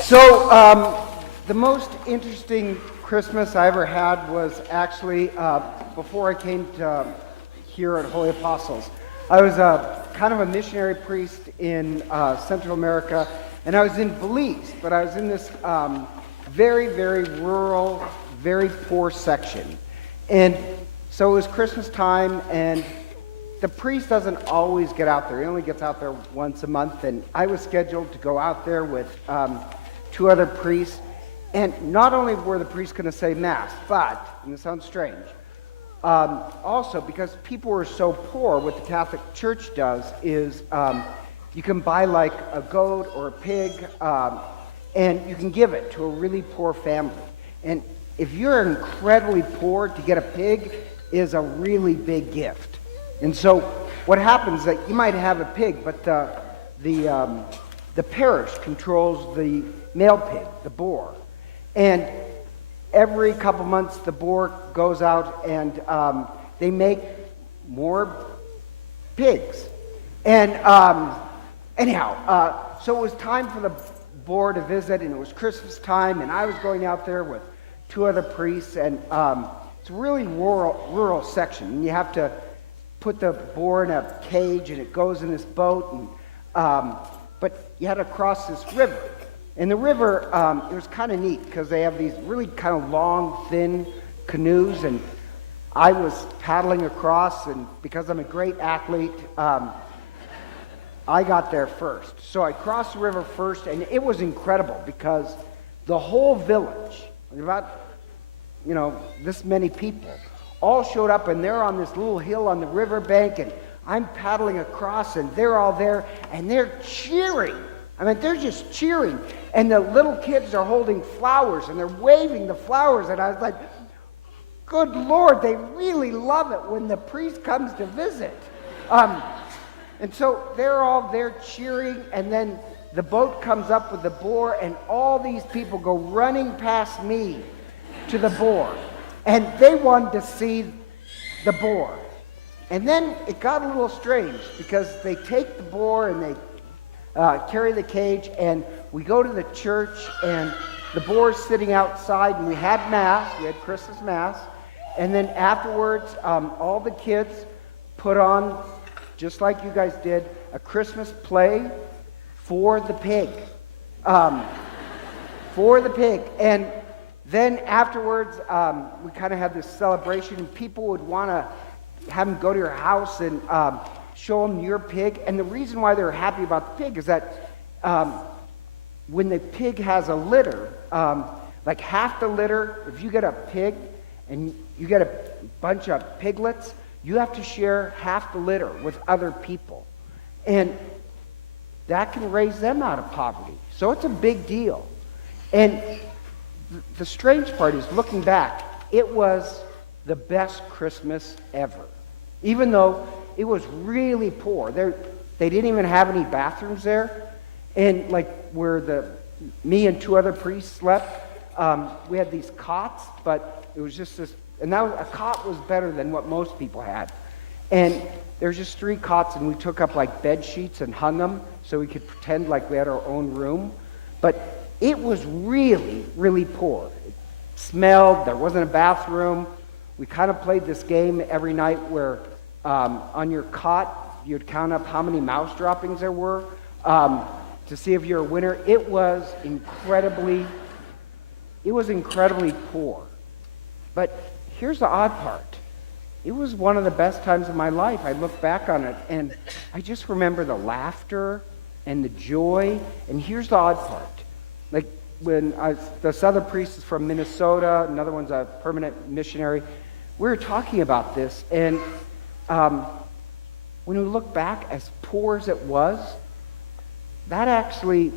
So, the most interesting Christmas I ever had was actually before I came to here at Holy Apostles. I was kind of a missionary priest in Central America, and I was in Belize, but I was in this very, very rural, very poor section. And so it was Christmas time, and the priest doesn't always get out there. He only gets out there once a month, and I was scheduled to go out there with two other priests. And not only were the priests going to say Mass, but, and this sounds strange, also because people were so poor, what the Catholic Church does is you can buy like a goat or a pig, and you can give it to a really poor family. And if you're incredibly poor, to get a pig is a really big gift. And so what happens is that you might have a pig, but the parish controls the male pig, the boar. And every couple months the boar goes out and they make more pigs. And so it was time for the boar to visit, and it was Christmas time, and I was going out there with two other priests, and it's a really rural section, and you have to put the boar in a cage, and it goes in this boat, and but you had to cross this river. And the river, it was kind of neat because they have these really kind of long, thin canoes, and I was paddling across, and because I'm a great athlete, I got there first. So I crossed the river first, and it was incredible because the whole village, about, this many people, all showed up, and they're on this little hill on the riverbank, and I'm paddling across, and they're all there, and they're cheering. I mean, they're just cheering. And the little kids are holding flowers, and they're waving the flowers. And I was like, good Lord, they really love it when the priest comes to visit. And so they're all there cheering, and then the boat comes up with the boar, and all these people go running past me to the boar. And they wanted to see the boar. And then it got a little strange, because they take the boar and they carry the cage, and we go to the church, and the boar's sitting outside, and we had Mass, we had Christmas Mass, and then afterwards, all the kids put on, just like you guys did, a Christmas play for the pig. For the pig. And then afterwards, we kind of had this celebration, and people would want to have them go to your house and show them your pig. And the reason why they're happy about the pig is that when the pig has a litter, like half the litter, if you get a pig and you get a bunch of piglets, you have to share half the litter with other people. And that can raise them out of poverty. So it's a big deal. And the strange part is, looking back, it was the best Christmas ever. Even though it was really poor. They didn't even have any bathrooms there. And like where me and two other priests slept, we had these cots, but it was just this, and a cot was better than what most people had. And there's just 3 cots, and we took up like bed sheets and hung them so we could pretend like we had our own room. But it was really, really poor. It smelled, there wasn't a bathroom. We kind of played this game every night where on your cot, you'd count up how many mouse droppings there were to see if you're a winner. It was incredibly poor. But here's the odd part. It was one of the best times of my life. I look back on it, and I just remember the laughter and the joy. And here's the odd part. Like when this other priest is from Minnesota, another one's a permanent missionary, we were talking about this, and when we look back, as poor as it was, that actually,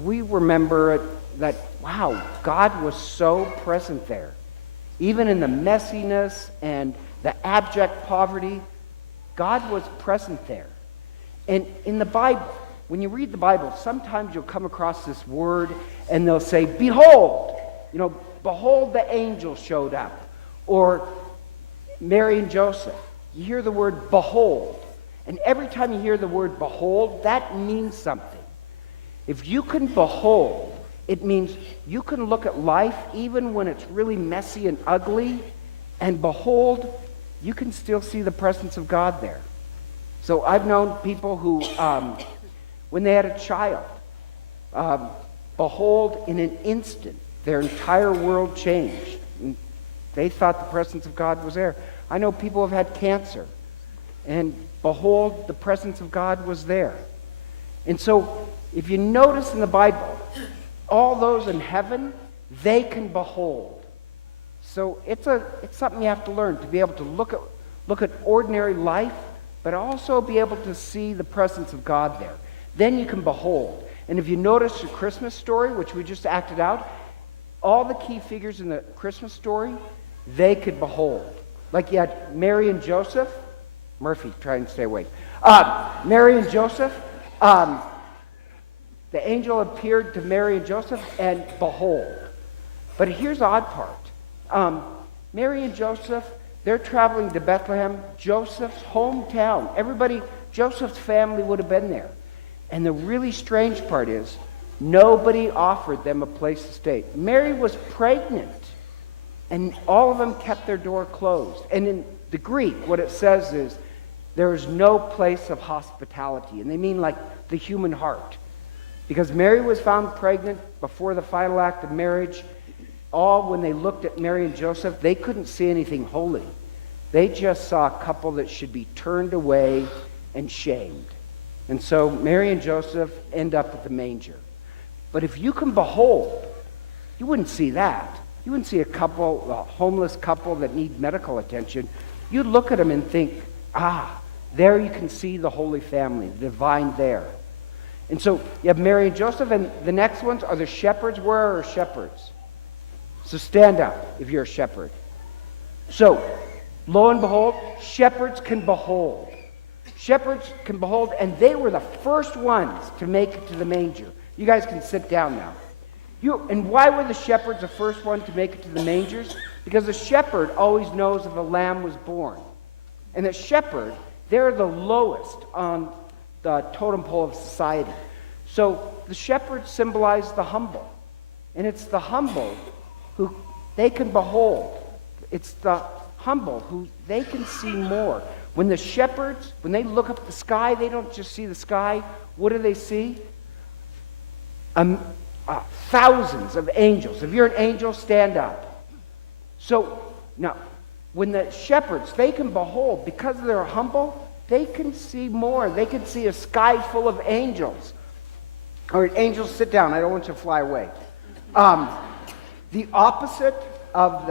we remember it, that, wow, God was so present there. Even in the messiness and the abject poverty, God was present there. And in the Bible, when you read the Bible, sometimes you'll come across this word, and they'll say, behold, behold, the angel showed up. Or Mary and Joseph. You hear the word behold. And every time you hear the word behold, that means something. If you can behold, it means you can look at life even when it's really messy and ugly, and behold, you can still see the presence of God there. So I've known people who, when they had a child, behold, in an instant, their entire world changed. And they thought the presence of God was there. I know people have had cancer, and behold, the presence of God was there. And so, if you notice in the Bible, all those in heaven, they can behold. So it's something you have to learn, to be able to look at ordinary life, but also be able to see the presence of God there. Then you can behold. And if you notice the Christmas story, which we just acted out, all the key figures in the Christmas story, they could behold. Like you had Mary and Joseph. Murphy, try and stay awake. Mary and Joseph. The angel appeared to Mary and Joseph, and behold. But here's the odd part. Mary and Joseph, they're traveling to Bethlehem, Joseph's hometown. Joseph's family would have been there. And the really strange part is, nobody offered them a place to stay. Mary was pregnant, and all of them kept their door closed. And in the Greek, what it says is, there is no place of hospitality. And they mean like the human heart. Because Mary was found pregnant before the final act of marriage. When they looked at Mary and Joseph, they couldn't see anything holy. They just saw a couple that should be turned away and shamed. And so Mary and Joseph end up at the manger. But if you can behold, you wouldn't see that. You wouldn't see a homeless couple that need medical attention. You'd look at them and think, there you can see the Holy Family, the divine there. And so you have Mary and Joseph, and the next ones are the shepherds. Where are our shepherds? So stand up if you're a shepherd. So, lo and behold, shepherds can behold. Shepherds can behold, and they were the first ones to make it to the manger. You guys can sit down now. And why were the shepherds the first one to make it to the mangers? Because the shepherd always knows if a lamb was born. And the shepherd, they're the lowest on the totem pole of society. So the shepherds symbolize the humble. And it's the humble who they can behold. It's the humble who they can see more. When the shepherds, when they look up at the sky, they don't just see the sky. What do they see? Thousands of angels. If you're an angel, stand up. So now, when the shepherds, they can behold, because they're humble, they can see more. They can see a sky full of angels. All right, angels, sit down. I don't want you to fly away. The opposite of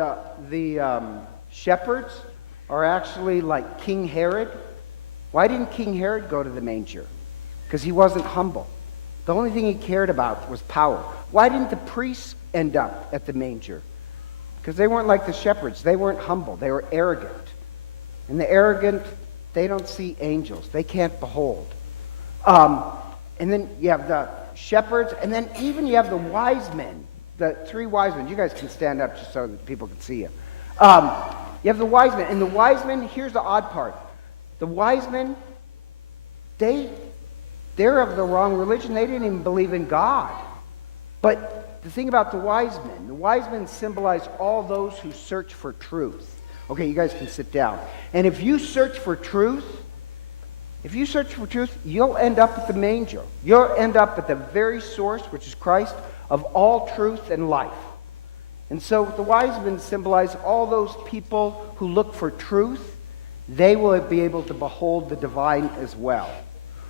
the shepherds are actually like King Herod. Why didn't King Herod go to the manger? Because he wasn't humble. The only thing he cared about was power. Why didn't the priests end up at the manger? Because they weren't like the shepherds. They weren't humble. They were arrogant. And the arrogant, they don't see angels. They can't behold. And then you have the shepherds, and then even you have the wise men, the three wise men. You guys can stand up just so that people can see you. You have the wise men. And the wise men, here's the odd part. The wise men, they're of the wrong religion. They didn't even believe in God. But the thing about the wise men symbolize all those who search for truth. Okay, you guys can sit down. And if you search for truth, you'll end up at the manger. You'll end up at the very source, which is Christ, of all truth and life. And so the wise men symbolize all those people who look for truth. They will be able to behold the divine as well.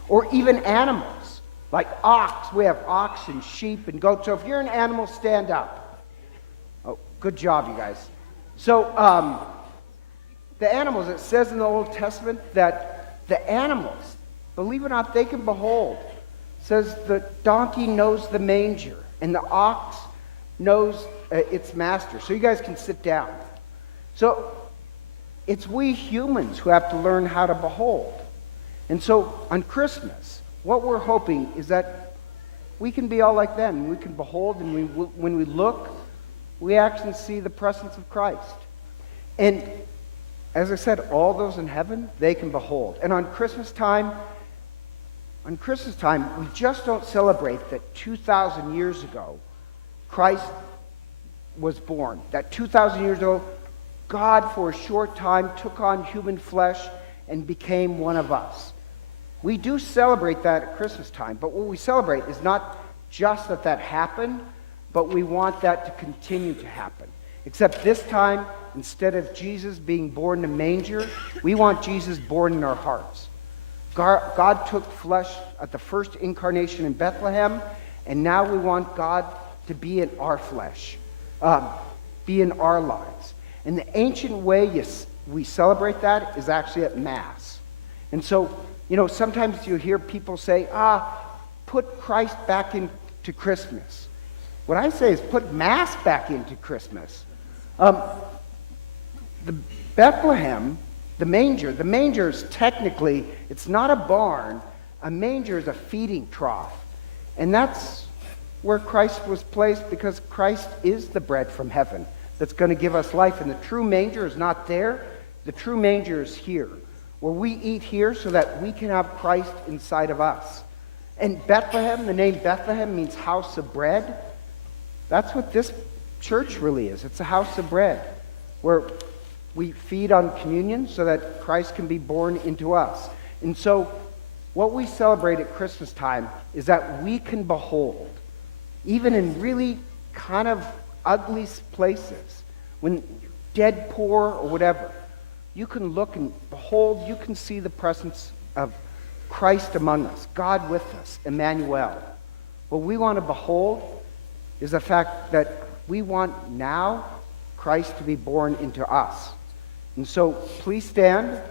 Or even animals, like ox. We have ox and sheep and goats. So if you're an animal, stand up. Oh, good job, you guys. So the animals, it says in the Old Testament that the animals, believe it or not, they can behold. It says the donkey knows the manger, and the ox knows its master. So you guys can sit down. So it's we humans who have to learn how to behold. And so on Christmas, what we're hoping is that we can be all like them. We can behold, and when we look, we actually see the presence of Christ. And as I said, all those in heaven, they can behold. And on Christmas time, On Christmas time, we just don't celebrate that 2,000 years ago, Christ was born. That 2,000 years ago, God for a short time took on human flesh and became one of us. We do celebrate that at Christmas time, but what we celebrate is not just that that happened, but we want that to continue to happen. Except this time, instead of Jesus being born in a manger, we want Jesus born in our hearts. God took flesh at the first incarnation in Bethlehem, and now we want God to be in our flesh, be in our lives. And the ancient way we celebrate that is actually at Mass. And so, sometimes you hear people say, put Christ back into Christmas. What I say is put Mass back into Christmas. The Bethlehem, the manger is technically, it's not a barn. A manger is a feeding trough. And that's where Christ was placed, because Christ is the bread from heaven that's going to give us life. And the true manger is not there. The true manger is here, where we eat here so that we can have Christ inside of us. And Bethlehem, the name Bethlehem means house of bread. That's what this church really is. It's a house of bread, where we feed on communion so that Christ can be born into us. And so what we celebrate at Christmas time is that we can behold, even in really kind of ugly places, when dead poor or whatever, you can look and behold, you can see the presence of Christ among us, God with us, Emmanuel. What we want to behold is the fact that we want now Christ to be born into us. And so please stand.